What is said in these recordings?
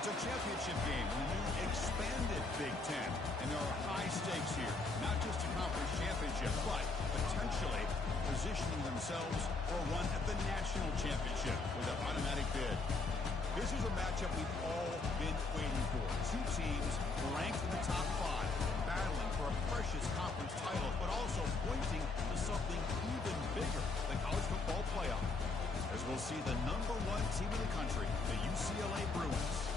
It's a championship game in the new expanded Big Ten, and there are high stakes here. Not just a conference championship, but potentially positioning themselves for a run at the national championship with an automatic bid. This is a matchup we've all been waiting for. Two teams ranked in the top 5, battling for a precious conference title, but also pointing to something even bigger, the college football playoff. As we'll see the #1 team in the country, the UCLA Bruins,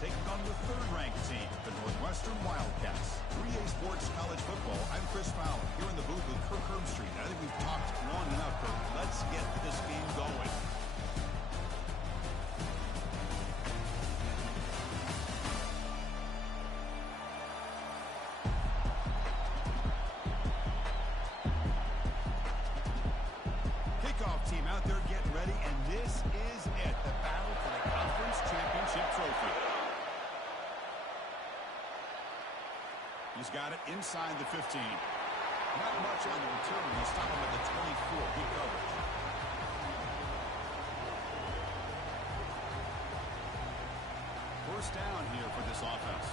taking on the 3rd-ranked team, the Northwestern Wildcats. 3A Sports College Football, I'm Chris Fowler, here in the booth with Kirk Herbstreit. I think we've talked long enough, Kirk. Let's get this game going. Team out there getting ready, and this is it, the battle for the conference championship trophy. He's got it inside the 15. Not much on the return. He'll stop him at the 24. Good coverage. First down here for this offense.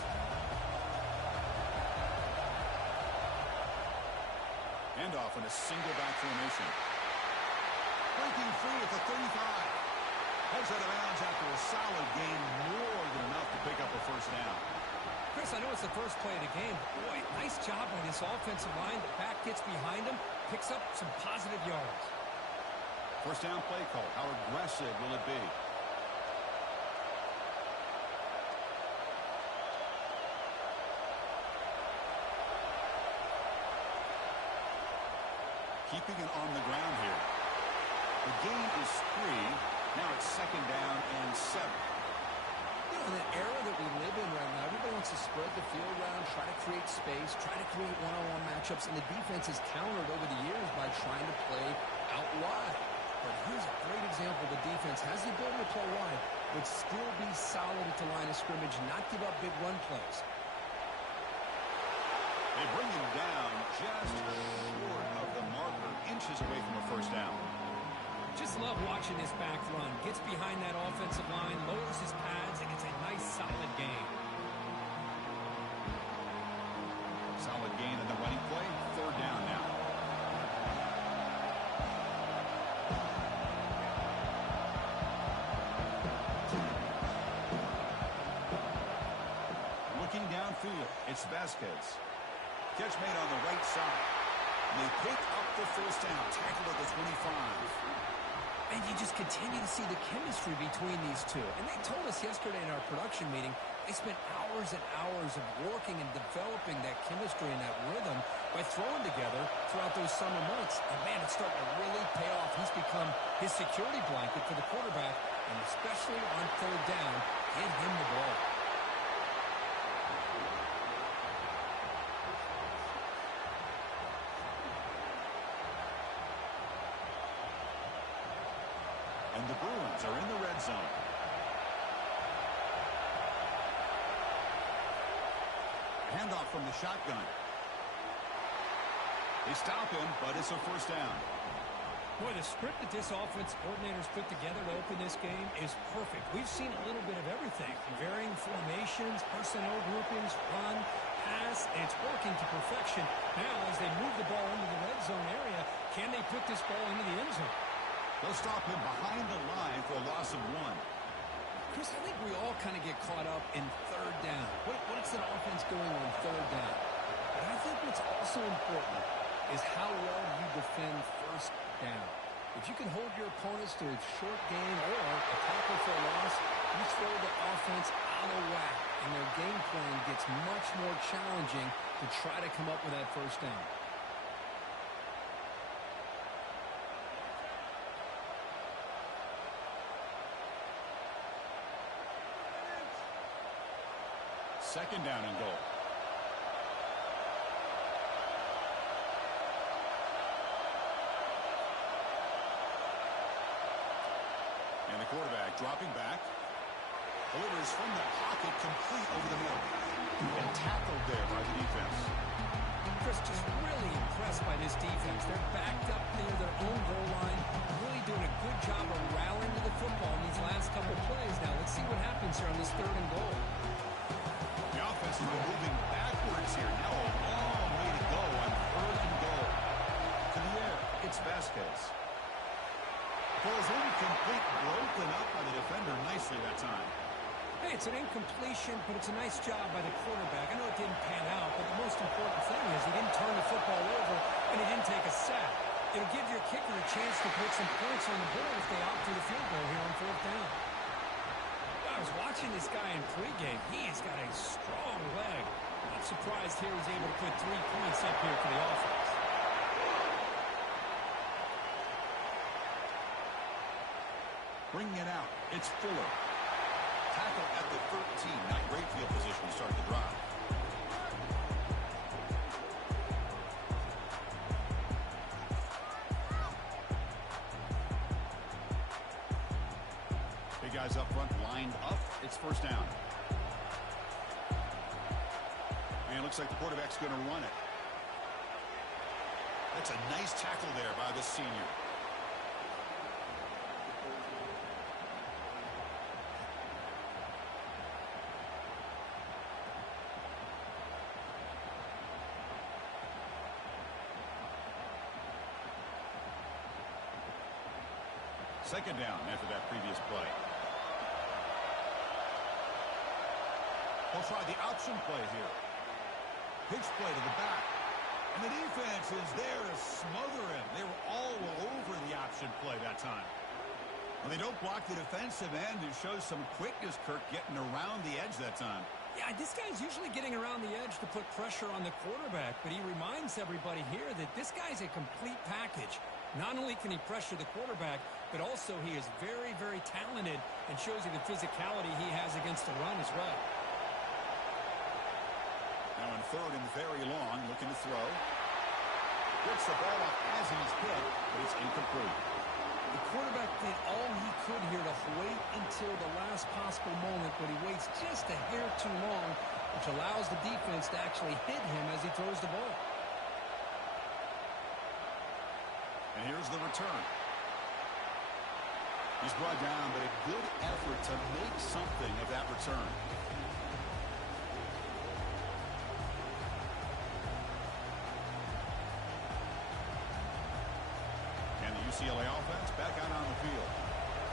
Handoff in a single back formation. Breaking free at the 35. Heads out of bounds after a solid gain, more than enough to pick up a first down. Chris, I know it's the first play of the game, but boy, nice job on this offensive line. The back gets behind him, picks up some positive yards. First down play call. How aggressive will it be? Keeping it on the ground here. The gain is 3. Now it's 2nd down and 7. You know, in the era that we live in right now, everybody wants to spread the field around, try to create space, try to create one-on-one matchups, and the defense has countered over the years by trying to play out wide. But here's a great example. The defense has the ability to play wide, but still be solid at the line of scrimmage, not give up big run plays. They bring him down just short of the marker, inches away from a first down. Just love watching this back run. Gets behind that offensive line, lowers his pads, and gets a nice, solid gain. Solid gain in the running play. 3rd down now. Looking downfield, it's Vasquez. Catch made on the right side. And they pick up the first down. Tackled at the 25. And you just continue to see the chemistry between these two. And they told us yesterday in our production meeting, they spent hours and hours of working and developing that chemistry and that rhythm by throwing together throughout those summer months. And, man, it's starting to really pay off. He's become his security blanket for the quarterback, and especially on 3rd down, get him the ball. And the Bruins are in the red zone. Handoff from the shotgun. They stop him, but it's a first down. Boy, the script that this offense coordinator's put together to open this game is perfect. We've seen a little bit of everything. Varying formations, personnel groupings, run, pass, and it's working to perfection. Now, as they move the ball into the red zone area, can they put this ball into the end zone? They'll stop him behind the line for a loss of 1. Chris, I think we all kind of get caught up in 3rd down. What's an offense doing on 3rd down? But I think what's also important is how well you defend 1st down. If you can hold your opponents to a short gain or a tackle for a loss, you throw the offense out of whack, and their game plan gets much more challenging to try to come up with that first down. Second down and goal. And the quarterback dropping back. Delivers from the pocket complete over the middle. And tackled there by the defense. Chris, just really impressed by this defense. They're backed up near their own goal line, really doing a good job of rallying to the football in these last couple plays. Now, let's see what happens here on this 3rd and goal. The offense has been moving backwards here. Now a long way to go on 3rd and goal. To the air, it's Vasquez. Falls incomplete, broken up by the defender nicely that time. Hey, it's an incompletion, but it's a nice job by the quarterback. I know it didn't pan out, but the most important thing is he didn't turn the football over and he didn't take a sack. It'll give your kicker a chance to put some points on the board if they opt for the field goal here on 4th down. I was watching this guy in pregame. He has got a strong leg. Not surprised here he's able to put 3 points up here for the offense. Bringing it out, it's Fuller. Tackle at the 13. Not great field position to start the drive. Big guys up front lined up. It's 1st down. And it looks like the quarterback's going to run it. That's a nice tackle there by the senior. Second down after that previous play. He'll try the option play here. Pitch play to the back. And the defense is there to smother him. They were all over the option play that time. Well, they don't block the defensive end. It shows some quickness, Kirk, getting around the edge that time. Yeah, this guy's usually getting around the edge to put pressure on the quarterback, but he reminds everybody here that this guy's a complete package. Not only can he pressure the quarterback, but also he is very, very talented and shows you the physicality he has against the run as well. Now in 3rd and very long, looking to throw. Gets the ball up as he's hit, but it's incomplete. The quarterback did all he could here to wait until the last possible moment, but he waits just a hair too long, which allows the defense to actually hit him as he throws the ball. And here's the return. He's brought down, but a good effort to make something of that return. And the UCLA offense back out on the field.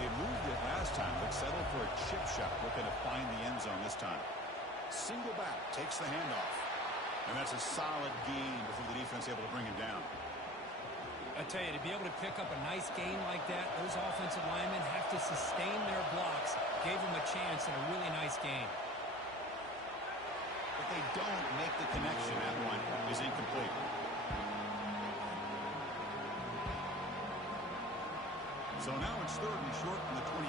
They moved it last time, but settled for a chip shot, looking to find the end zone this time. Single back, takes the handoff. And that's a solid gain before the defense able to bring him down. I tell you, to be able to pick up a nice gain like that, those offensive linemen have to sustain their blocks. Gave them a chance and a really nice game. But they don't make the connection. That one is incomplete. So now it's 3rd and short from the 23.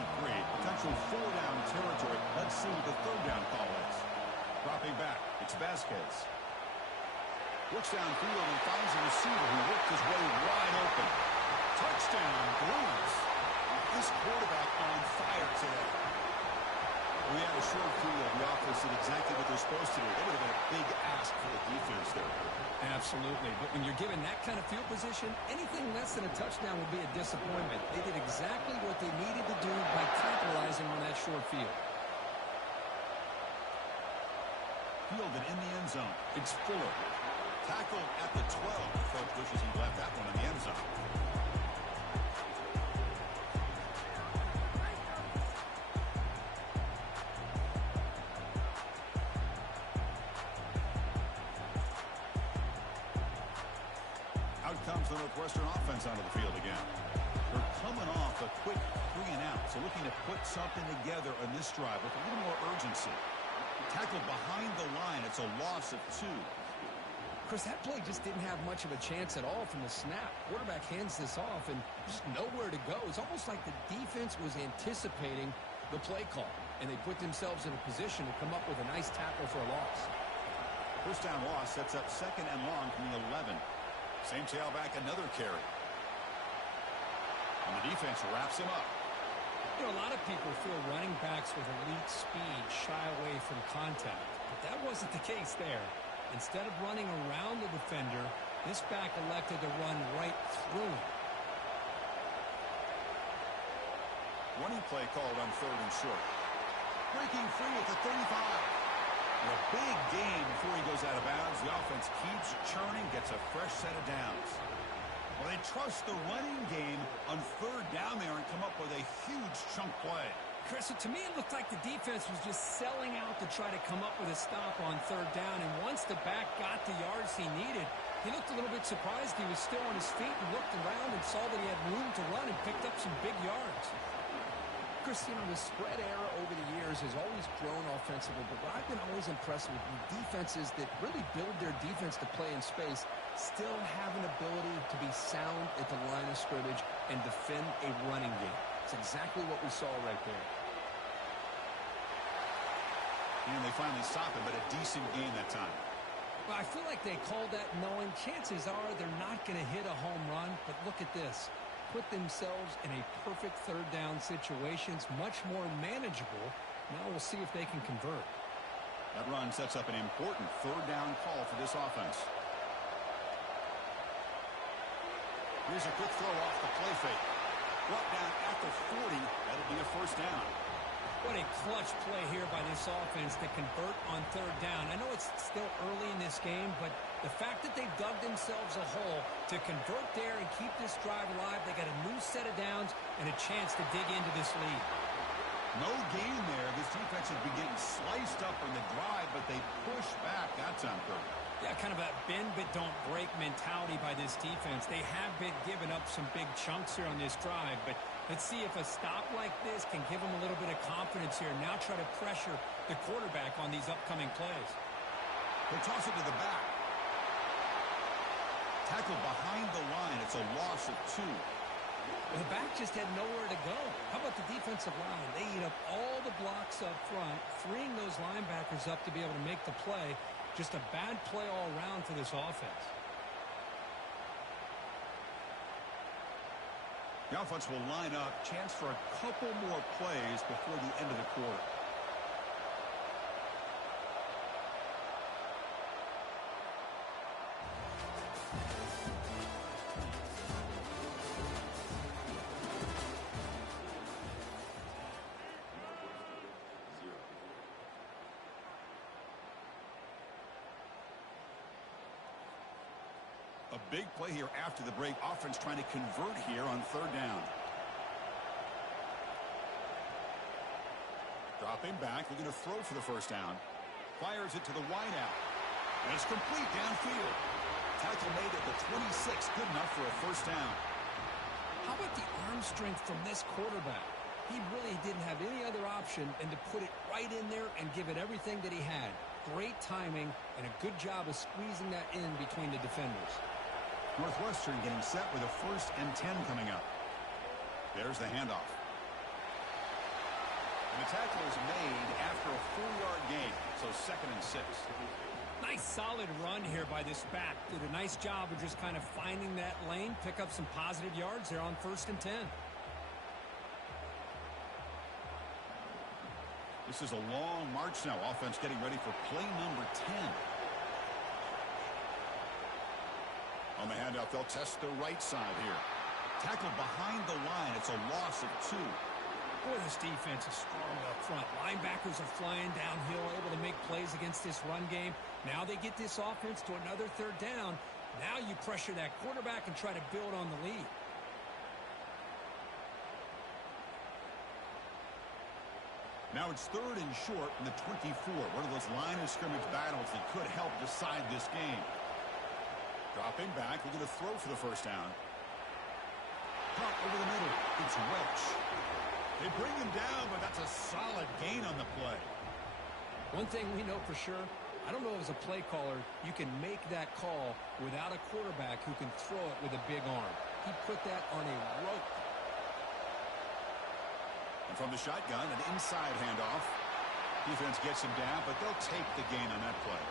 Potential 4-down territory. Let's see what the 3rd down call is. Dropping back, it's Vasquez. Looks downfield and finds a receiver who worked his way wide open. Touchdown, Blues. This quarterback on fire today. We had a short field. The offense did exactly what they're supposed to do. It would have been a big ask for the defense there. Absolutely. But when you're given that kind of field position, anything less than a touchdown would be a disappointment. They did exactly what they needed to do by capitalizing on that short field. Fielded in the end zone. It's Fuller. Tackled at the 12. The coach wishes he left that one in the end zone. Out comes the Northwestern offense onto the field again. They're coming off a quick 3 and out, so looking to put something together on this drive with a little more urgency. Tackled behind the line. It's a loss of 2. Chris, that play just didn't have much of a chance at all from the snap. Quarterback hands this off and just nowhere to go. It's almost like the defense was anticipating the play call, and they put themselves in a position to come up with a nice tackle for a loss. 1st down loss sets up 2nd and long from the 11. Same tailback, another carry. And the defense wraps him up. You know, a lot of people feel running backs with elite speed shy away from contact, but that wasn't the case there. Instead of running around the defender, this back elected to run right through him. Running play called on 3rd and short. Breaking free at the 35. And a big gain before he goes out of bounds. The offense keeps churning, gets a fresh set of downs. Well, they trust the running game on 3rd down there and come up with a huge chunk play. Chris, to me, it looked like the defense was just selling out to try to come up with a stop on 3rd down. And once the back got the yards he needed, he looked a little bit surprised. He was still on his feet and looked around and saw that he had room to run and picked up some big yards. Chris, you know, the spread era over the years has always grown offensively, but what I've been always impressed with defenses that really build their defense to play in space still have an ability to be sound at the line of scrimmage and defend a running game. It's exactly what we saw right there. And they finally stop it, but a decent game that time. Well, I feel like they called that knowing chances are they're not going to hit a home run, but look at this. Put themselves in a perfect 3rd down situation. It's much more manageable. Now we'll see if they can convert. That run sets up an important 3rd down call for this offense. Here's a quick throw off the play fake. Brought down at the 40. That'll be a 1st down. What a clutch play here by this offense to convert on 3rd down. I know it's still early in this game, but the fact that they dug themselves a hole to convert there and keep this drive alive, they got a new set of downs and a chance to dig into this lead. No gain there. This defense has been getting sliced up in the drive, but they push back that time, Kirk. Yeah, kind of a bend but don't break mentality by this defense. They have been giving up some big chunks here on this drive, but let's see if a stop like this can give them a little bit of confidence here. Now try to pressure the quarterback on these upcoming plays. They toss it to the back. Tackle behind the line. It's a loss of 2. Well, the back just had nowhere to go. How about the defensive line? They eat up all the blocks up front, freeing those linebackers up to be able to make the play. Just a bad play all around for this offense. The offense will line up. Chance for a couple more plays before the end of the quarter. A big play here after the break. Offense trying to convert here on 3rd down. Dropping back. They're going to throw for the 1st down. Fires it to the wideout. And it's complete downfield. Tackle made at the 26. Good enough for a 1st down. How about the arm strength from this quarterback? He really didn't have any other option than to put it right in there and give it everything that he had. Great timing and a good job of squeezing that in between the defenders. Northwestern getting set with a 1st and 10 coming up. There's the handoff. And the tackle is made after a 4-yard gain, so 2nd and 6. Nice solid run here by this back. Did a nice job of just kind of finding that lane, pick up some positive yards there on 1st and 10. This is a long march now. Offense getting ready for play number 10. On the handoff, they'll test the right side here. Tackle behind the line. It's a loss of 2. Boy, this defense is strong up front. Linebackers are flying downhill, able to make plays against this run game. Now they get this offense to another 3rd down. Now you pressure that quarterback and try to build on the lead. Now it's 3rd and short from the 24. One of those line of scrimmage battles that could help decide this game. Dropping back, looking to throw for the 1st down. Punt over the middle. It's Welch. They bring him down, but that's a solid gain on the play. One thing we know for sure, I don't know as a play caller, you can make that call without a quarterback who can throw it with a big arm. He put that on a rope. And from the shotgun, an inside handoff. Defense gets him down, but they'll take the gain on that play.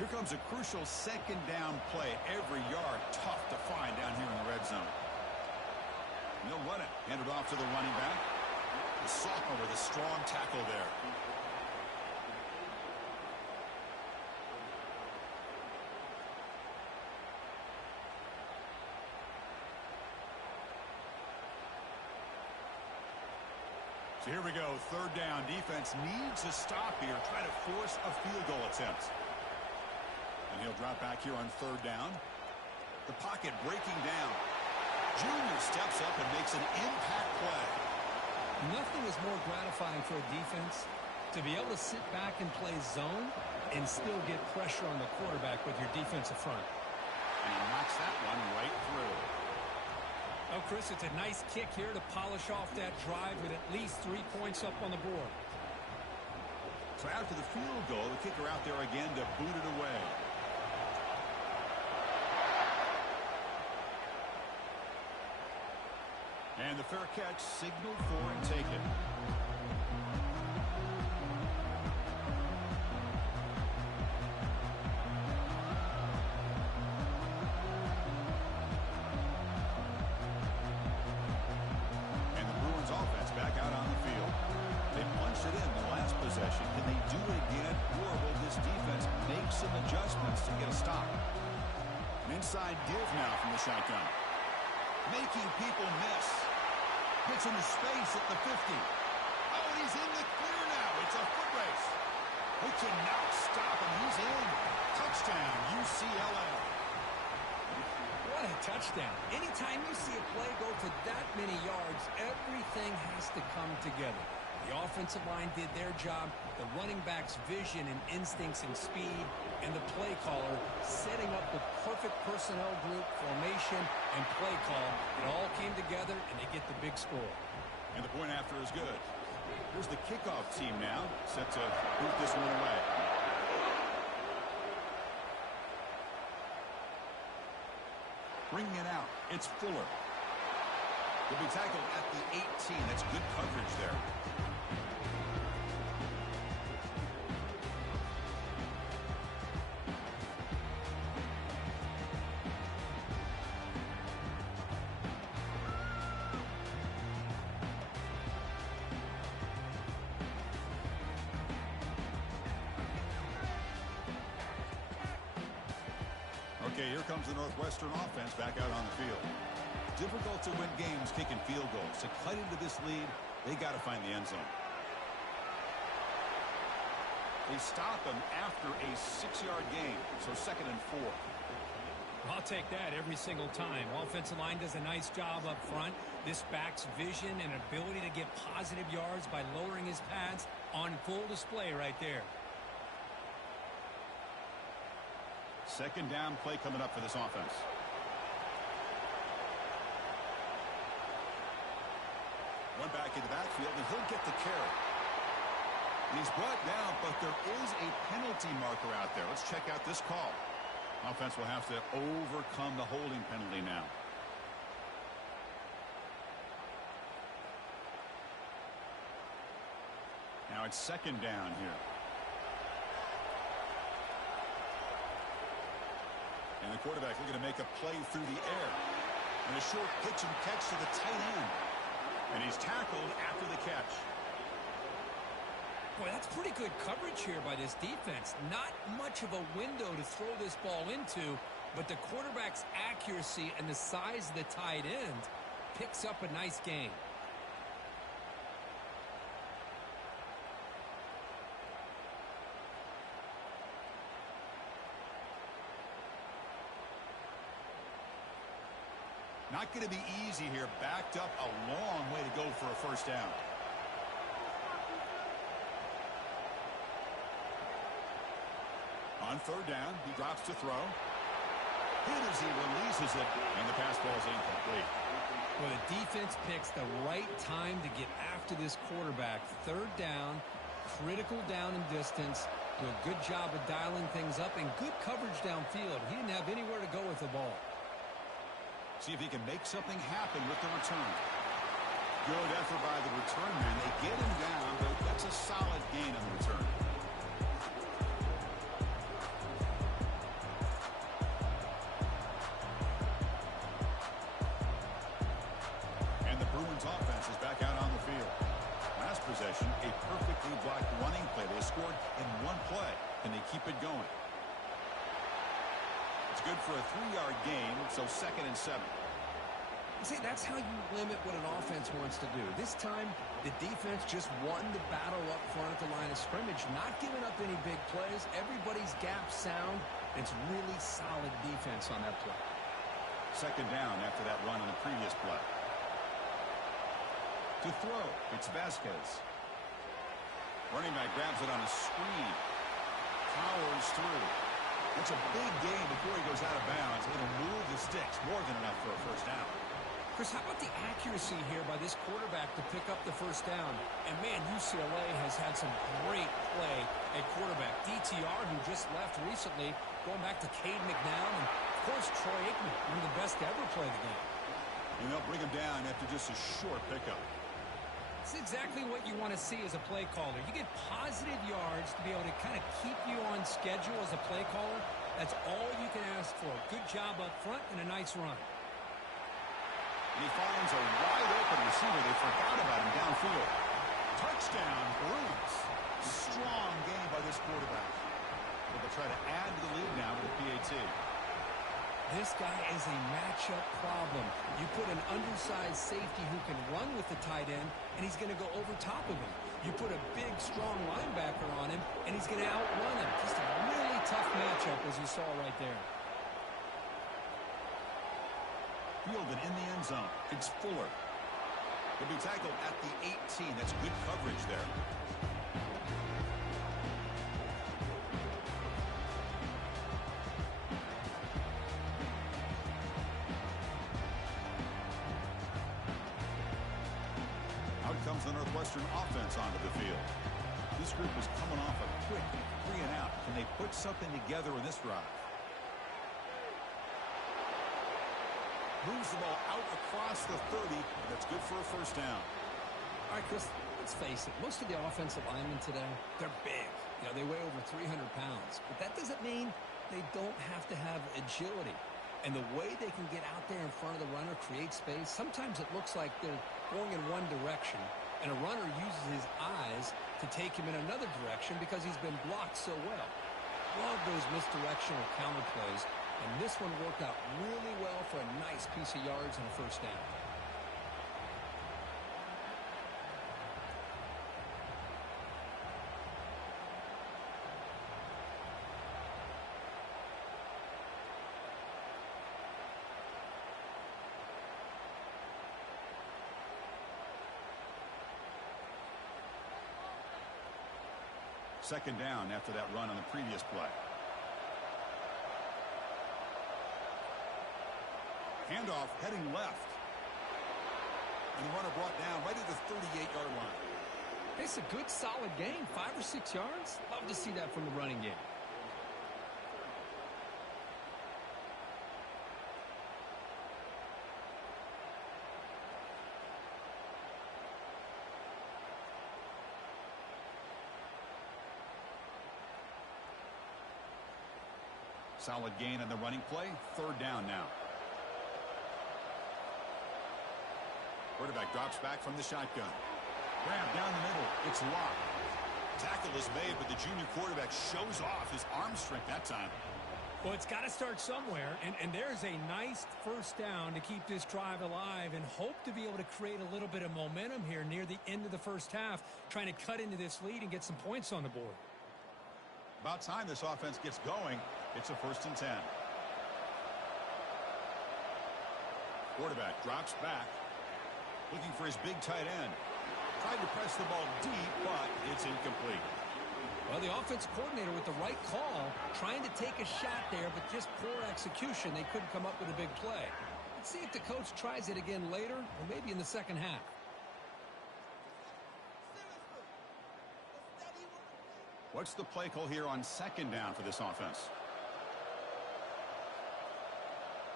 Here comes a crucial 2nd down play. Every yard tough to find down here in the red zone. They'll run it. Hand it off to the running back. The sophomore with a strong tackle there. So here we go, third down. Defense needs a stop here, try to force a field goal attempt. And he'll drop back here on third down. The pocket breaking down. Junior steps up and makes an impact play. Nothing is more gratifying for a defense to be able to sit back and play zone and still get pressure on the quarterback with your defensive front. And he knocks that one right through. Oh, Chris, it's a nice kick here to polish off that drive with at least 3 points up on the board. So after the field goal, the kicker out there again to boot it away. And the fair catch signaled for and taken. And the Bruins offense back out on the field. They punched it in the last possession. Can they do it again, or will this defense make some adjustments to get a stop? An inside give now from the shotgun. Making people miss. Gets into space at the 50. Oh, and he's in the clear now. It's a foot race. They cannot stop him. He's in. Touchdown, UCLA. What a touchdown. Anytime you see a play go for that many yards, everything has to come together. The offensive line did their job, the running back's vision and instincts and speed, and the play caller setting up the perfect personnel group, formation, and play call. It all came together, and they get the big score. And the point after is good. Here's the kickoff team now, set to boot this one away. Bringing it out, it's Fuller. He'll be tackled at the 18. That's good coverage there. Okay, here comes the Northwestern offense back out on the field. Difficult to win games kicking field goals. To cut into this lead, they got to find the end zone. They stop them after a 6-yard gain, so 2nd and 4. I'll take that every single time. Offensive line does a nice job up front. This back's vision and ability to get positive yards by lowering his pads on full display right there. 2nd down play coming up for this offense. One back in the backfield, and he'll get the carry. And he's brought down, but there is a penalty marker out there. Let's check out this call. Offense will have to overcome the holding penalty now. Now it's 2nd down here. And the quarterback looking to make a play through the air. And a short pitch and catch to the tight end. And he's tackled after the catch. Boy, that's pretty good coverage here by this defense. Not much of a window to throw this ball into, but the quarterback's accuracy and the size of the tight end picks up a nice gain. Not going to be easy here. Backed up a long way to go for a 1st down. On 3rd down, he drops to throw. Hit as he releases it, and the pass ball is incomplete. Well, the defense picks the right time to get after this quarterback. 3rd down, critical down and distance. Do a good job of dialing things up and good coverage downfield. He didn't have anywhere to go with the ball. See if he can make something happen with the return. Good effort by the return man. They get him down, but that's a solid gain on the return. And the Bruins offense is back out on the field. Last possession, a perfectly blocked running play. They scored in one play. Can they keep it going? It's good for a 3-yard gain, so 2nd and 7. See, that's how you limit what an offense wants to do. This time, the defense just won the battle up front at the line of scrimmage, not giving up any big plays. Everybody's gap sound. It's really solid defense on that play. Second down after that run on the previous play. To throw, it's Vasquez. Running back grabs it on a screen. Powers through. It's a big gain before he goes out of bounds. It'll move the sticks. More than enough for a first down. Chris, how about the accuracy here by this quarterback to pick up the first down? And, man, UCLA has had some great play at quarterback. DTR, who just left recently, going back to Cade McNown, and, of course, Troy Aikman, one of the best to ever play the game. And they'll bring him down after just a short pickup. It's exactly what you want to see as a play caller. You get positive yards to be able to kind of keep you on schedule as a play caller. That's all you can ask for. Good job up front and a nice run. And he finds a wide-open receiver. They forgot about him downfield. Touchdown, Bruins. Strong game by this quarterback. They'll try to add to the lead now with the PAT. This guy is a matchup problem. You put an undersized safety who can run with the tight end, and he's going to go over top of him. You put a big, strong linebacker on him, and he's going to outrun him. Just a really tough matchup, as you saw right there. Fielded in the end zone. It's Fuller. He'll be tackled at the 18. That's good coverage there. Out comes the Northwestern offense onto the field. This group is coming off a quick 3-and-out. Can they put something together in this drive? Moves the ball out across the 30. That's good for a first down. All right, Chris, let's face it. Most of the offensive linemen today, they're big. You know, they weigh over 300 pounds. But that doesn't mean they don't have to have agility. And the way they can get out there in front of the runner, create space, sometimes it looks like they're going in one direction, and a runner uses his eyes to take him in another direction because he's been blocked so well. Love those misdirectional counter plays, and this one worked out really well for a nice piece of yards and a first down. Second down after that run on the previous play. Handoff heading left. And the runner brought down right at the 38-yard line. It's a good, solid game. 5 or 6 yards. Love to see that from the running game. Solid gain on the running play. Third down now. Quarterback drops back from the shotgun. Grab down the middle. It's locked. Tackle is made, but the junior quarterback shows off his arm strength that time. Well, it's got to start somewhere, and there's a nice first down to keep this drive alive and hope to be able to create a little bit of momentum here near the end of the first half, trying to cut into this lead and get some points on the board. About time this offense gets going. It's a 1st and 10. Quarterback drops back, looking for his big tight end. Tried to press the ball deep, but it's incomplete. Well, the offense coordinator with the right call, trying to take a shot there, but just poor execution. They couldn't come up with a big play. Let's see if the coach tries it again later, or maybe in the second half. What's the play call here on second down for this offense?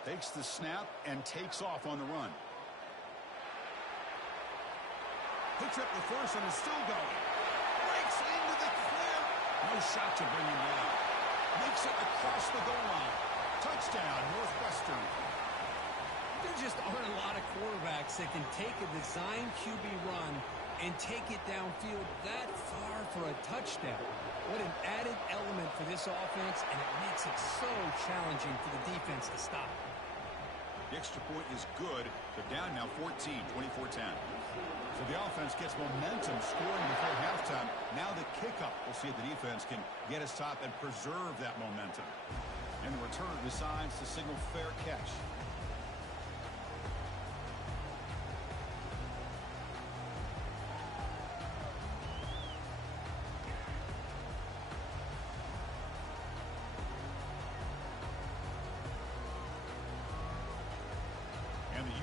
Takes the snap and takes off on the run. Hits up the first and is still going. Breaks into the clear. No shot to bring him down. Makes it across the goal line. Touchdown, Northwestern. There just aren't a lot of quarterbacks that can take a design QB run and take it downfield that far for a touchdown. What an added element for this offense, and it makes it so challenging for the defense to stop. The extra point is good. They're down now 14, 24-10. So the offense gets momentum scoring before halftime. Now the kickoff. We'll see if the defense can get a stop and preserve that momentum. And the return decides to signal fair catch.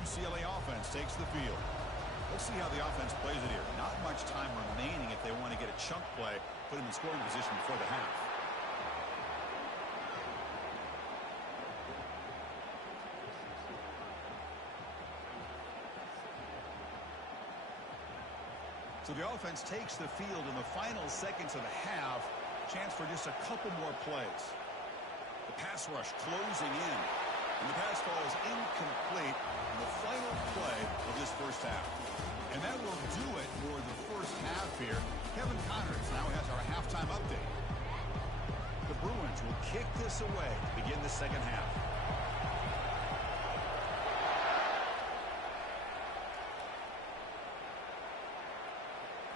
UCLA offense takes the field. Let's see how the offense plays it here. Not much time remaining if they want to get a chunk play, put them in scoring position before the half. So the offense takes the field in the final seconds of the half. Chance for just a couple more plays. The pass rush closing in. And the pass falls incomplete in the final play of this first half. And that will do it for the first half here. Kevin Connors now has our halftime update. The Bruins will kick this away to begin the second half.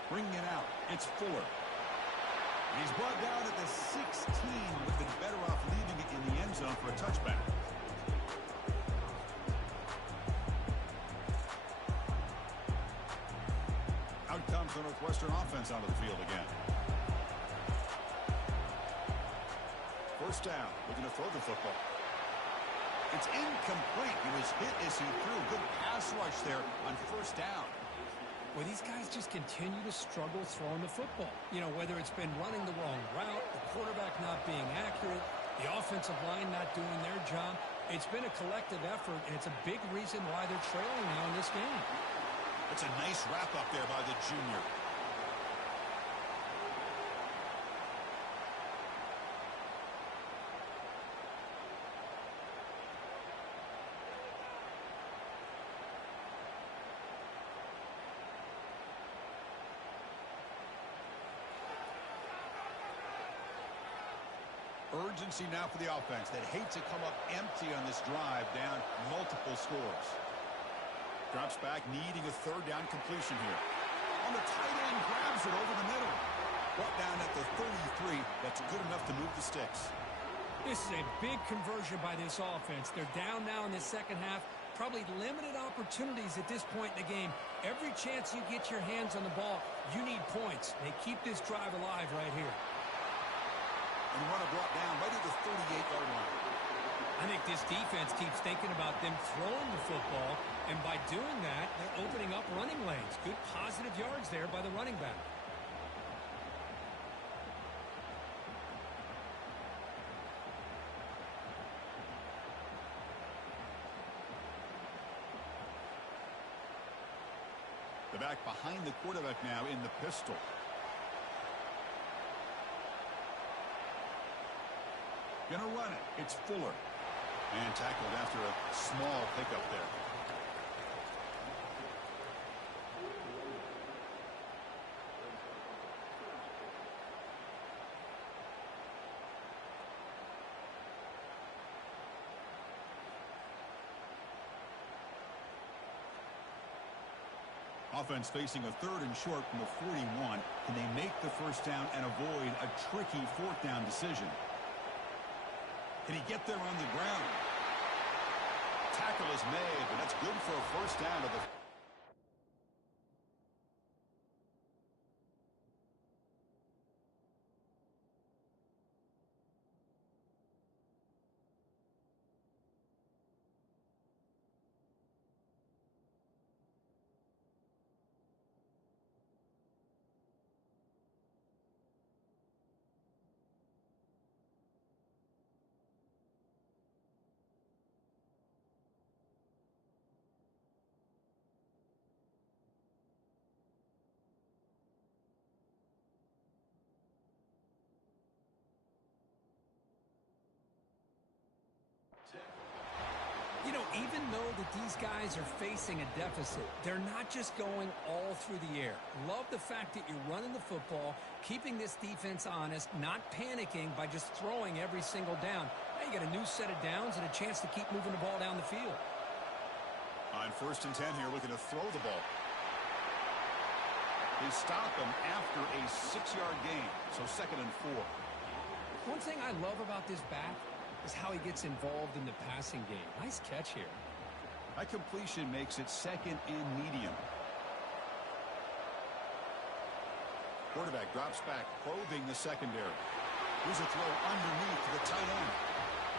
Bringing it out, it's Fuller. And he's brought down at the 16. Would have been better off leaving it in the end zone for a touchback. Out comes the Northwestern offense onto the field again. First down, looking to throw the football. It's incomplete. He was hit as he threw. Good pass rush there on first down. Well, these guys just continue to struggle throwing the football. You know, whether it's been running the wrong route, the quarterback not being accurate, the offensive line not doing their job. It's been a collective effort, and it's a big reason why they're trailing now in this game. It's a nice wrap-up there by the junior. Urgency now for the offense that hate to come up empty on this drive, down multiple scores. Drops back, needing a third down completion here. On the tight end, grabs it over the middle. Brought down at the 33. That's good enough to move the sticks. This is a big conversion by this offense. They're down now in the second half. Probably limited opportunities at this point in the game. Every chance you get your hands on the ball, you need points. They keep this drive alive right here. And runner brought down right at the 38-yard line. I think this defense keeps thinking about them throwing the football, and by doing that, they're opening up running lanes. Good positive yards there by the running back. The back behind the quarterback now in the pistol. Gonna run it. It's Fuller. And tackled after a small pickup there. Offense facing a third and short from the 41. Can they make the first down and avoid a tricky fourth down decision? Can he get there on the ground? Tackle is made, but that's good for a first down to the... You know, even though that these guys are facing a deficit, they're not just going all through the air. Love the fact that you're running the football, keeping this defense honest, not panicking by just throwing every single down. Now you got a new set of downs and a chance to keep moving the ball down the field. On 1st and 10 here, looking to throw the ball. They stop him after a 6-yard gain, so 2nd and 4. One thing I love about this back is how he gets involved in the passing game. Nice catch here. That completion makes it 2nd and medium. Quarterback drops back, probing the secondary. Here's a throw underneath to the tight end.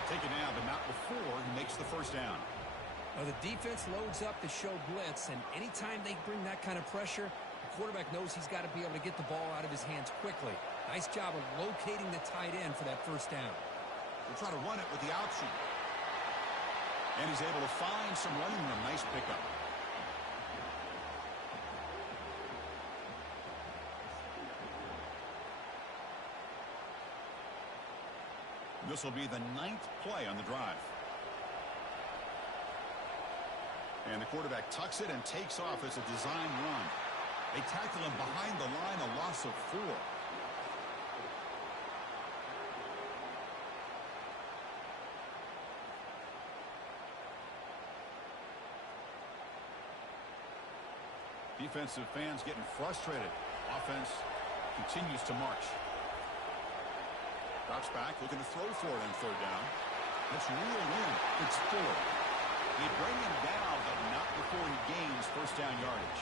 Taken down, but not before he makes the 1st down. Well, the defense loads up to show blitz, and anytime they bring that kind of pressure, the quarterback knows he's got to be able to get the ball out of his hands quickly. Nice job of locating the tight end for that 1st down. They'll try to run it with the option. And he's able to find some running room. Nice pickup. This will be the 9th play on the drive. And the quarterback tucks it and takes off as a design run. They tackle him behind the line, a loss of 4. Defensive fans getting frustrated. Offense continues to march. Drops back, looking to throw for it on 3rd down. That's reeled in. It's 4. They bring him down, but not before he gains 1st down yardage.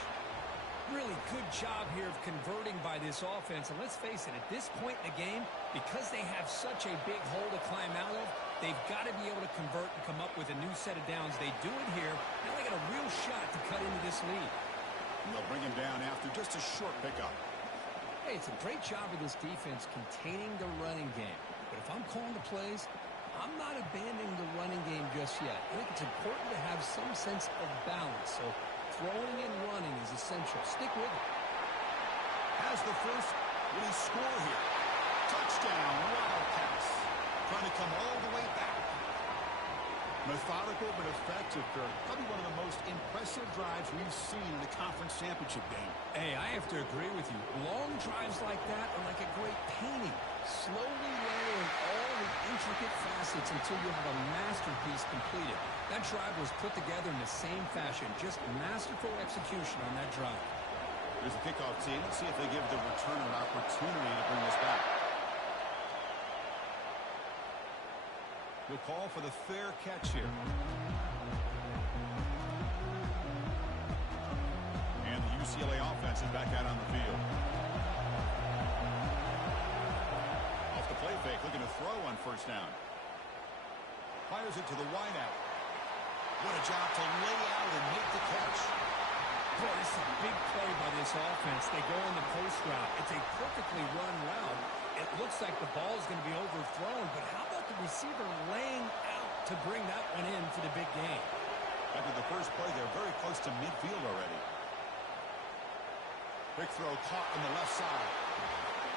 Really good job here of converting by this offense. And let's face it, at this point in the game, because they have such a big hole to climb out of, they've got to be able to convert and come up with a new set of downs. They do it here. Now they got a real shot to cut into this lead. And they'll bring him down after just a short pickup. Hey, it's a great job of this defense containing the running game. But if I'm calling the plays, I'm not abandoning the running game just yet. I think it's important to have some sense of balance. So throwing and running is essential. Stick with it. Has the first. Will he score here? Touchdown, Wildcats. Trying to come all the way back. Methodical but effective, Kirk. Probably one of the most impressive drives we've seen in the conference championship game. Hey, I have to agree with you. Long drives like that are like a great painting. Slowly layering all the intricate facets until you have a masterpiece completed. That drive was put together in the same fashion. Just masterful execution on that drive. Here's the kickoff team. Let's see if they give the returner an opportunity to bring this back. He'll call for the fair catch here. And the UCLA offense is back out on the field. Off the play fake, looking to throw on 1st down. Fires it to the wideout. What a job to lay out and make the catch. Boy, this is a big play by this offense. They go in the post route. It's a perfectly run route. It looks like the ball is going to be overthrown, but how about the receiver laying out to bring that one in for the big game? After the first play, they're very close to midfield already. Quick throw caught on the left side.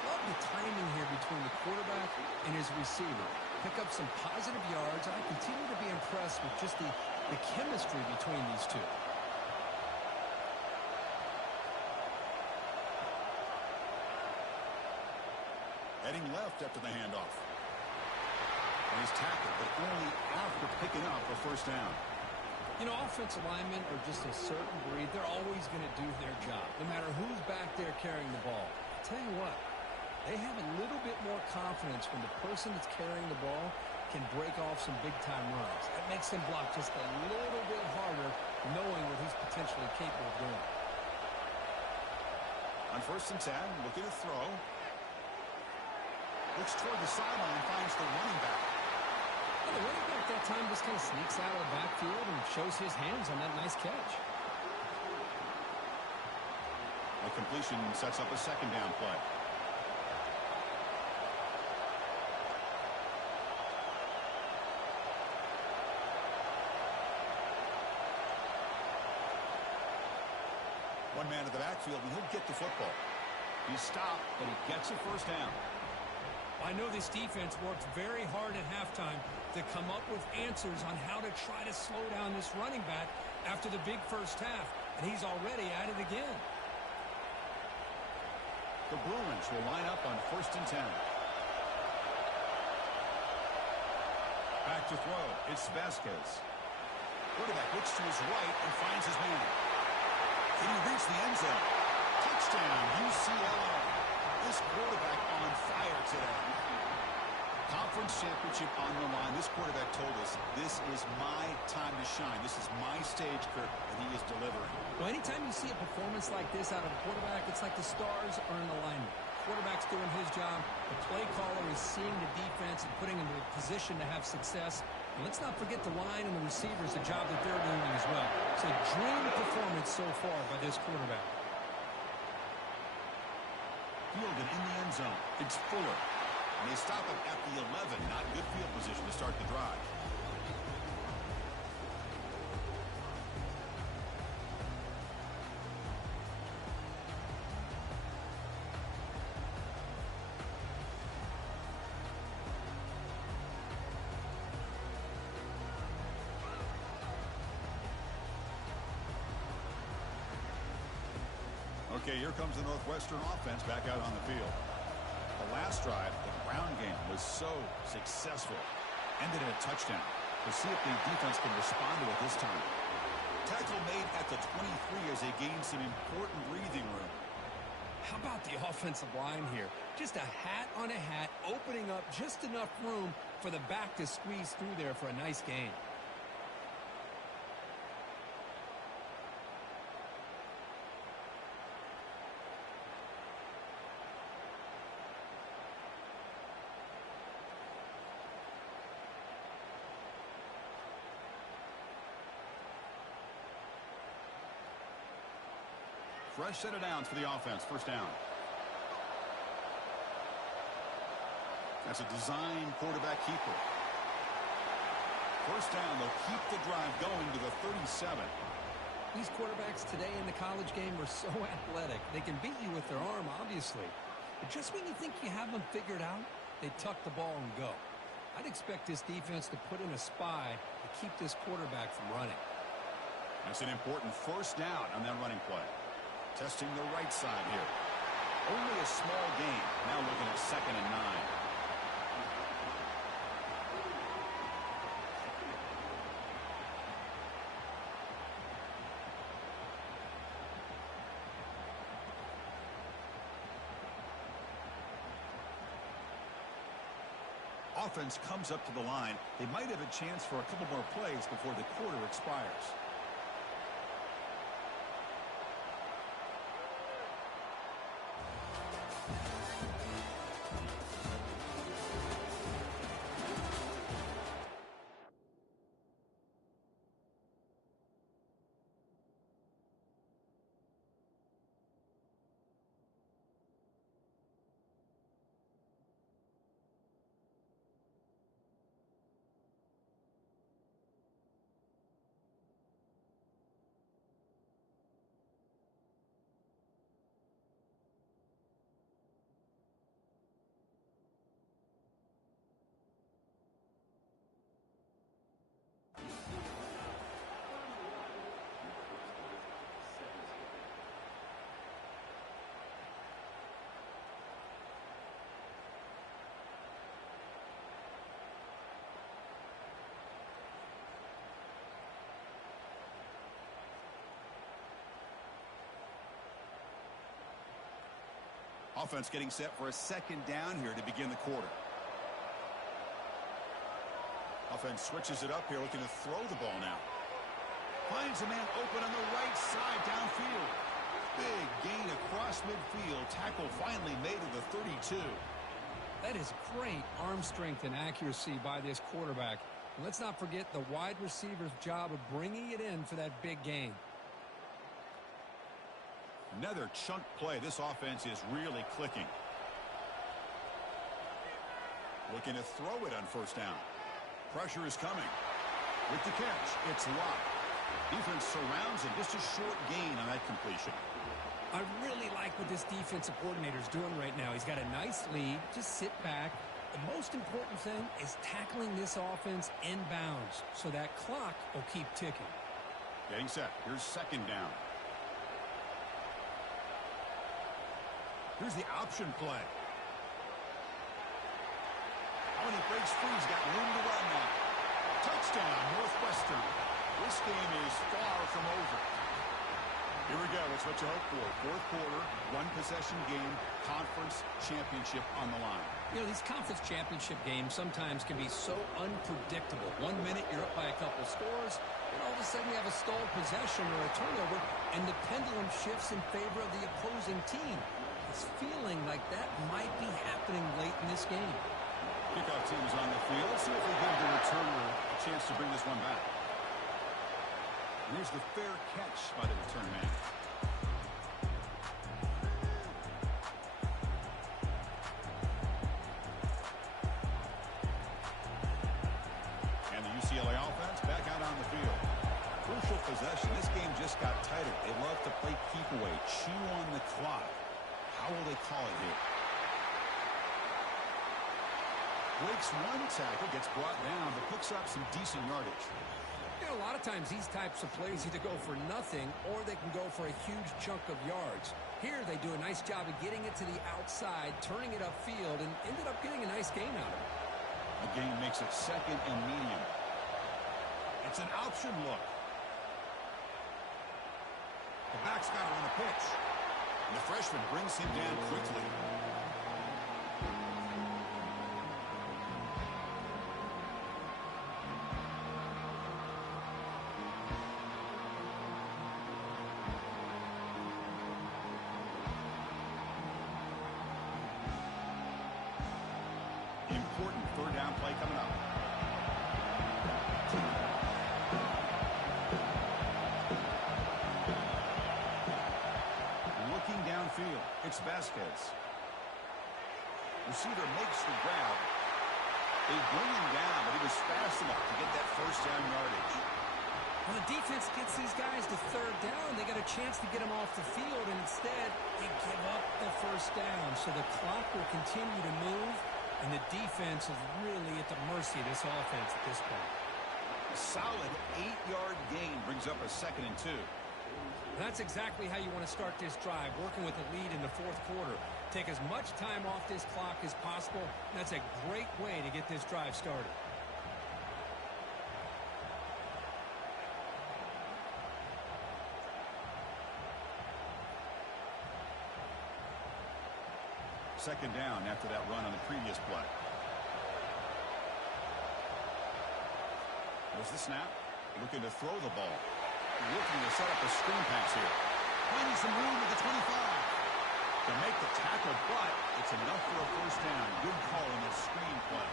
Love the timing here between the quarterback and his receiver. Pick up some positive yards. I continue to be impressed with just the chemistry between these two. Heading left after the handoff. And he's tackled, but only after picking up a 1st down. You know, offensive linemen are just a certain breed. They're always going to do their job, no matter who's back there carrying the ball. I'll tell you what, they have a little bit more confidence when the person that's carrying the ball can break off some big-time runs. That makes them block just a little bit harder, knowing what he's potentially capable of doing. On 1st and 10, looking to throw. Looks toward the sideline, finds the running back. Well, the running back that time just kind of sneaks out of the backfield and shows his hands on that nice catch. A completion sets up a 2nd down play. One man to the backfield, and he'll get the football. He's stopped, but he gets a 1st down. I know this defense worked very hard at halftime to come up with answers on how to try to slow down this running back after the big first half, and he's already at it again. The Bruins will line up on 1st and 10. Back to throw. It's Vasquez. Quarterback looks to his right and finds his man. Can he reach the end zone? Touchdown, UCLA. This quarterback on fire today. Conference championship on the line. This quarterback told us, this is my time to shine. This is my stage, Kurt, and he is delivering. Well, anytime you see a performance like this out of a quarterback, it's like the stars are in alignment. Quarterback's doing his job. The play caller is seeing the defense and putting him in a position to have success. And let's not forget the line and the receivers, the job that they're doing as well. It's a dream performance so far by this quarterback. Fielded in the end zone. It's Fuller. And they stop him at the 11. Not good field position to start the drive. Okay, here comes the Northwestern offense back out on the field. The last drive, the ground game, was so successful. Ended in a touchdown. We'll see if the defense can respond to it this time. Tackle made at the 23 as they gain some important breathing room. How about the offensive line here? Just a hat on a hat, opening up just enough room for the back to squeeze through there for a nice gain. Fresh set of downs for the offense. First down. That's a design quarterback keeper. First down. They'll keep the drive going to the 37. These quarterbacks today in the college game are so athletic. They can beat you with their arm, obviously. But just when you think you have them figured out, they tuck the ball and go. I'd expect this defense to put in a spy to keep this quarterback from running. That's an important first down on that running play. Testing the right side here. Only a small gain. Now looking at 2nd and 9. Offense comes up to the line. They might have a chance for a couple more plays before the quarter expires. Offense getting set for a second down here to begin the quarter. Offense switches it up here, looking to throw the ball now. Finds a man open on the right side downfield. Big gain across midfield. Tackle finally made to the 32. That is great arm strength and accuracy by this quarterback. And let's not forget the wide receiver's job of bringing it in for that big gain. Another chunk play. This offense is really clicking. Looking to throw it on first down. Pressure is coming. With the catch, it's locked. Defense surrounds him. Just a short gain on that completion. I really like what this defensive coordinator is doing right now. He's got a nice lead. Just sit back. The most important thing is tackling this offense inbounds so that clock will keep ticking. Getting set. Here's second down. Here's the option play. Oh, and he breaks free. He's got room to run now. Touchdown, Northwestern. This game is far from over. Here we go. It's what you hope for. Fourth quarter, one-possession game, conference championship on the line. You know, these conference championship games sometimes can be so unpredictable. 1 minute you're up by a couple scores, and all of a sudden you have a stalled possession or a turnover, and the pendulum shifts in favor of the opposing team. It's feeling like that might be happening late in this game. Kickoff team is on the field. Let's see if they give the returner a chance to bring this one back. And here's the fair catch by the return man. And the UCLA offense back out on the field. Crucial possession. This game just got tighter. They love to play keep away, chew on the clock. How will they call it here? Breaks one tackle, gets brought down, but picks up some decent yardage. You know, a lot of times these types of plays either go for nothing or they can go for a huge chunk of yards. Here they do a nice job of getting it to the outside, turning it upfield, and ended up getting a nice gain out of it. The gain makes it second and medium. It's an option look. The back's got it on the pitch. And the freshman brings him down quickly. Important third down play coming up. Looking downfield, it's Vasquez. Receiver makes the grab. They bring him down, but he was fast enough to get that first down yardage. When the defense gets these guys to third down, they got a chance to get them off the field, and instead they give up the first down. So the clock will continue to move, and the defense is really at the mercy of this offense at this point. A solid 8-yard gain brings up a 2nd and 2. That's exactly how you want to start this drive, working with a lead in the fourth quarter. Take as much time off this clock as possible. That's a great way to get this drive started. Second down after that run on the previous play. There's the snap. Looking to throw the ball. Looking to set up a screen pass here. Finding some room at the 25. To make the tackle, but it's enough for a first down. Good call in this screen play.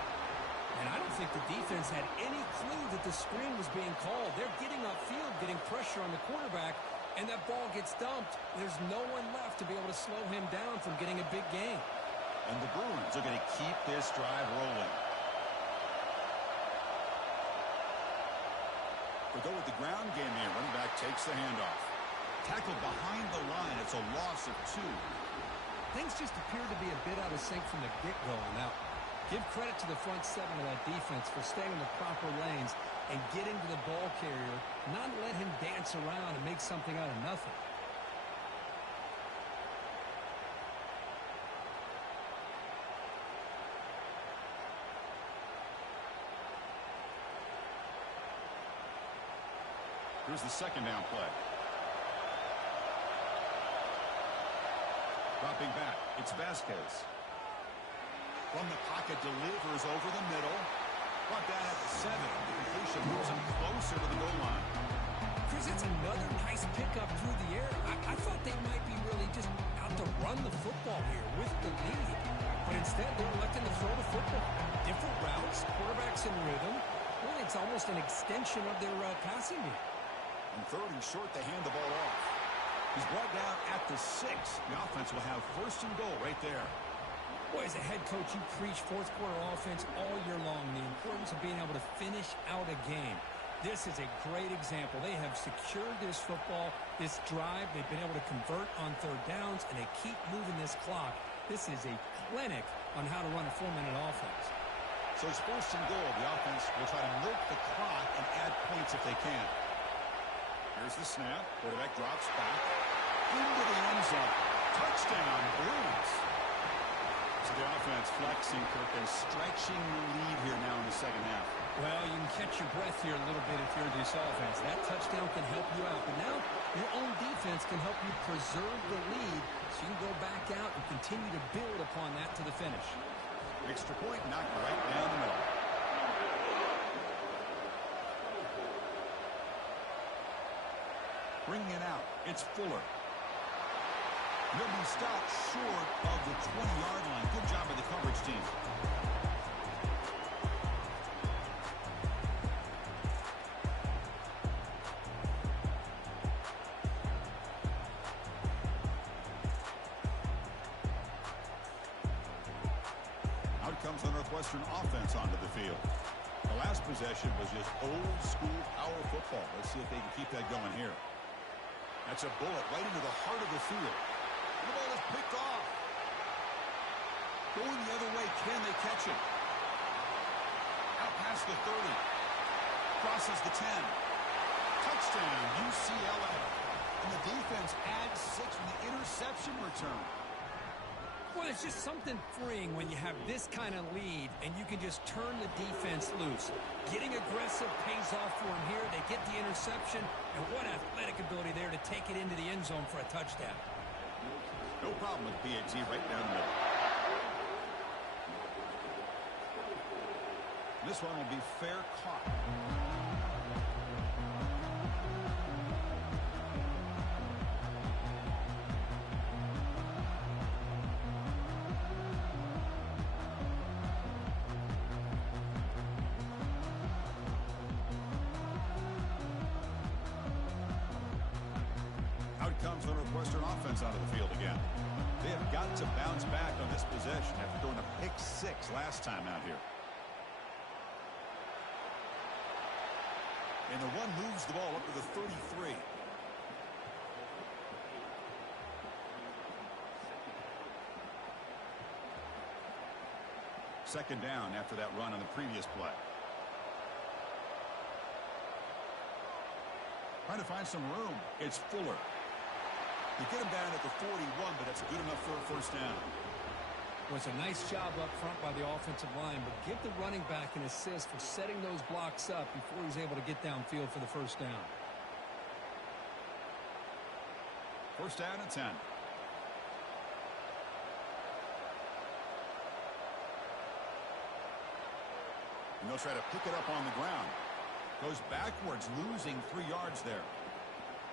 And I don't think the defense had any clue that the screen was being called. They're getting upfield, getting pressure on the quarterback, and that ball gets dumped. There's no one left to be able to slow him down from getting a big gain. And the Bruins are going to keep this drive rolling. They go with the ground game here. Running back takes the handoff. Tackled behind the line. It's a loss of 2. Things just appear to be a bit out of sync from the get-go. Now, give credit to the front 7 of that defense for staying in the proper lanes and getting to the ball carrier, not let him dance around and make something out of nothing. Here's the second down play. Dropping back, it's Vasquez. From the pocket, delivers over the middle. Brought down at the 7. The completion moves him closer to the goal line. Chris, it's another nice pickup through the air. I thought they might be really just out to run the football here with the lead. But instead, they're electing to throw the football. Different routes, quarterbacks in rhythm. Really, it's almost an extension of their passing game. And third and short, they hand the ball off. He's brought down at the 6. The offense will have first and goal right there. Boy, as a head coach, you preach fourth quarter offense all year long. The importance of being able to finish out a game. This is a great example. They have secured this football, this drive. They've been able to convert on third downs, and they keep moving this clock. This is a clinic on how to run a 4-minute offense. So it's first and goal. The offense will try to milk the clock and add points if they can. Here's the snap. Quarterback drops back into the end zone. Touchdown, Bruins. So the offense flexing, Kirk, and stretching the lead here now in the second half. Well, you can catch your breath here a little bit if you're this offense. That touchdown can help you out. But now your own defense can help you preserve the lead so you can go back out and continue to build upon that to the finish. Extra point knocked right down the middle. Bringing it out. It's Fuller. He'll be stopped short of the 20-yard line. Good job by the coverage team. Out comes the Northwestern offense onto the field. The last possession was just old-school power football. Let's see if they can keep that going here. That's a bullet right into the heart of the field. The ball is picked off. Going the other way, can they catch it? Out past the 30. Crosses the 10. Touchdown, UCLA. And the defense adds 6 from the interception return. Well, it's just something freeing when you have this kind of lead and you can just turn the defense loose. Getting aggressive pays off for them here. They get the interception, and what athletic ability there to take it into the end zone for a touchdown. No problem with PAT right down the middle. This one will be fair caught. Out comes the Northwestern offense onto the field again. They have got to bounce back on this possession after throwing a pick 6 last time out here. And the one moves the ball up to the 33. Second down after that run on the previous play. Trying to find some room. It's Fuller. They get him down at the 41, but that's good enough for a first down. Well, it's a nice job up front by the offensive line, but give the running back an assist for setting those blocks up before he's able to get downfield for the first down. First down and 10. And they'll try to pick it up on the ground. Goes backwards, losing 3 yards there.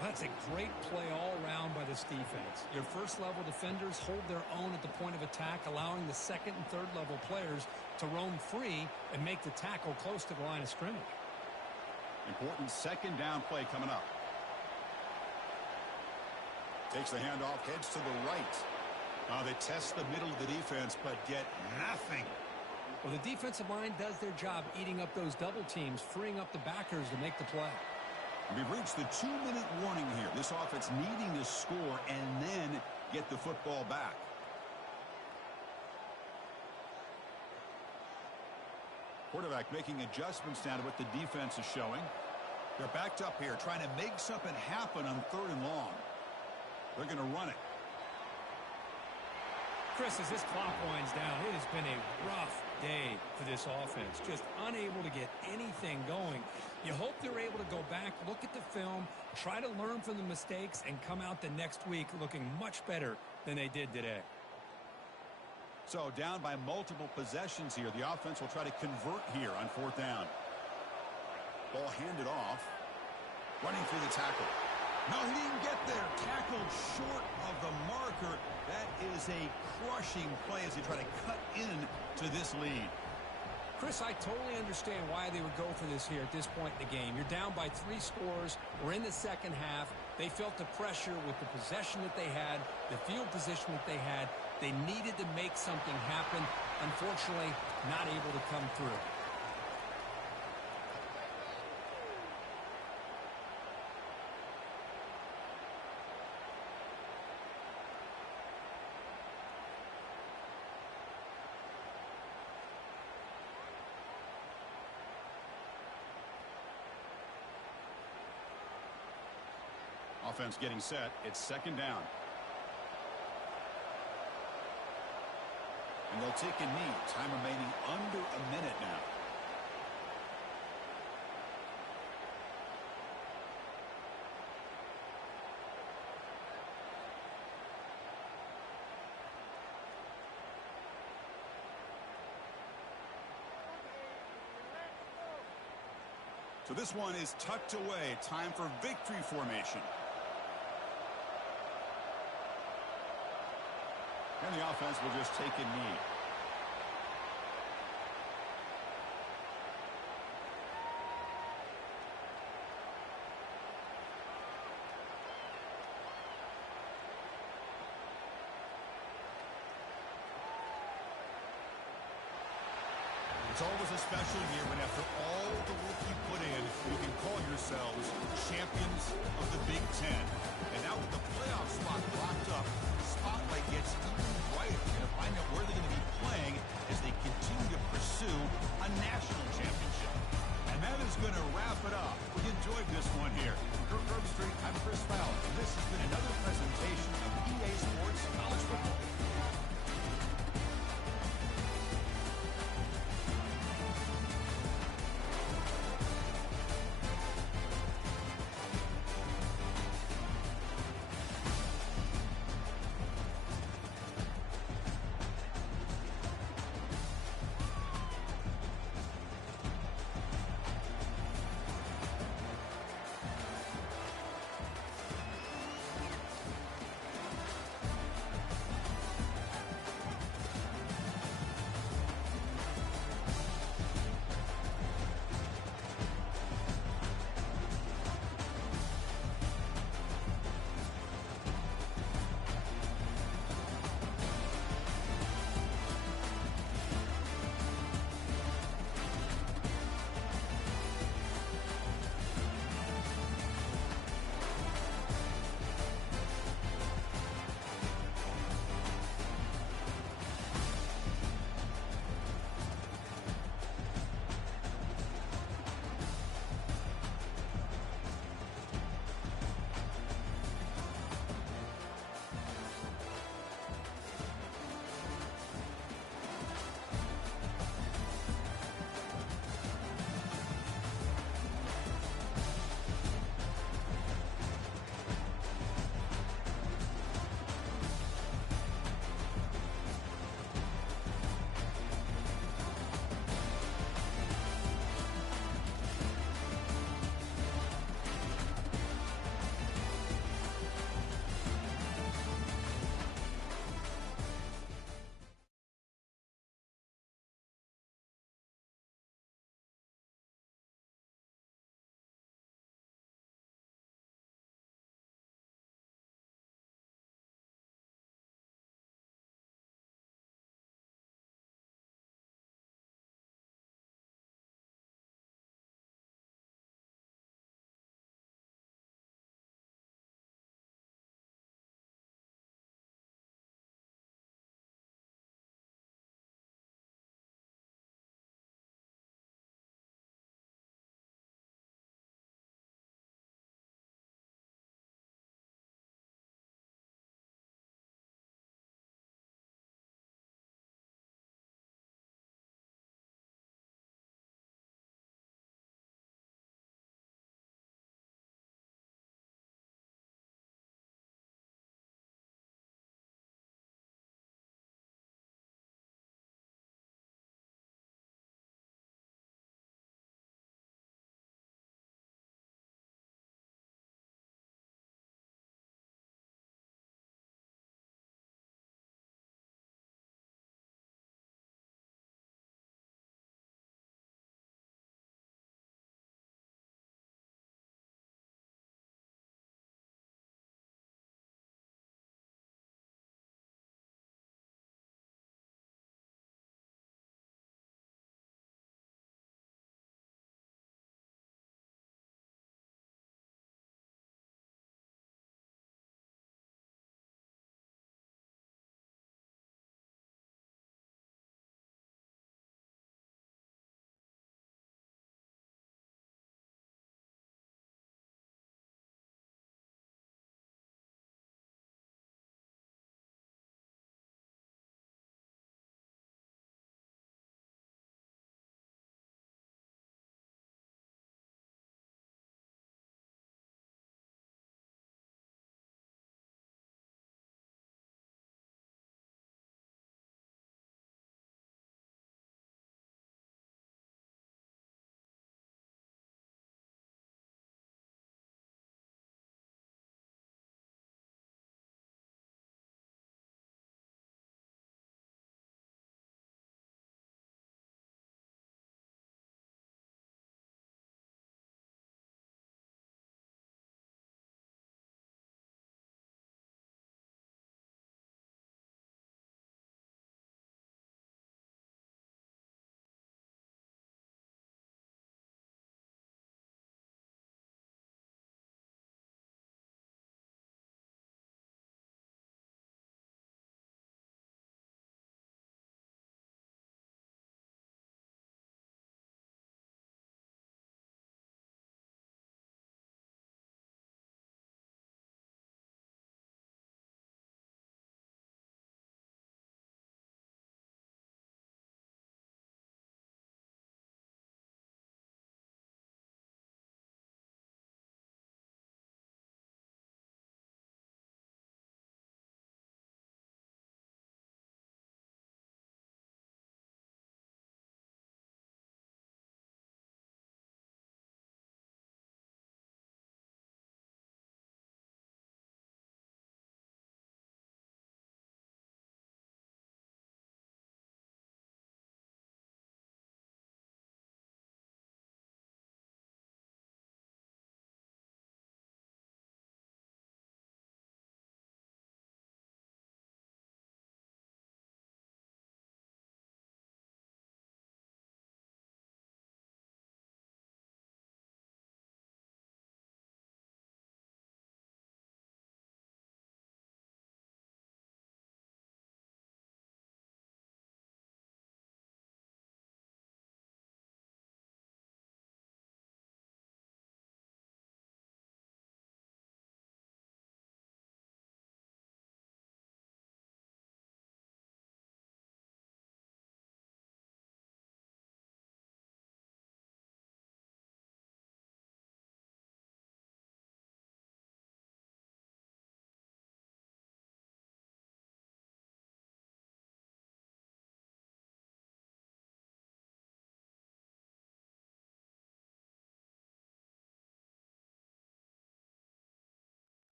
That's a great play all around by this defense. Your first-level defenders hold their own at the point of attack, allowing the second and third-level players to roam free and make the tackle close to the line of scrimmage. Important second down play coming up. Takes the handoff, heads to the right. They test the middle of the defense, but get nothing. Well, the defensive line does their job eating up those double teams, freeing up the backers to make the play. We've reached the 2-minute warning here. This offense needing to score and then get the football back. Quarterback making adjustments down to what the defense is showing. They're backed up here, trying to make something happen on 3rd and long. They're going to run it. Chris, as this clock winds down, it has been a rough day for this offense. Just unable to get anything going. You hope they're able to go back, look at the film, try to learn from the mistakes, and come out the next week looking much better than they did today. So down by multiple possessions here. The offense will try to convert here on 4th down. Ball handed off. Running through the tackle. No, he didn't get there. Tackled short of the marker. That is a crushing play as they try to cut in to this lead. Chris, I totally understand why they would go for this here at this point in the game. You're down by 3 scores. We're in the second half. They felt the pressure with the possession that they had, the field position that they had. They needed to make something happen. Unfortunately, not able to come through. Offense getting set. It's 2nd down. And And they'll take a knee. Time remaining under a minute now. So this one is tucked away. Time for victory formation. And the offense will just take a knee. It's always a special year when after all the work you put in, you can call yourselves champions of the Big Ten. And now with the playoff spot locked up, the spotlight gets even brighter to find out where they're going to be playing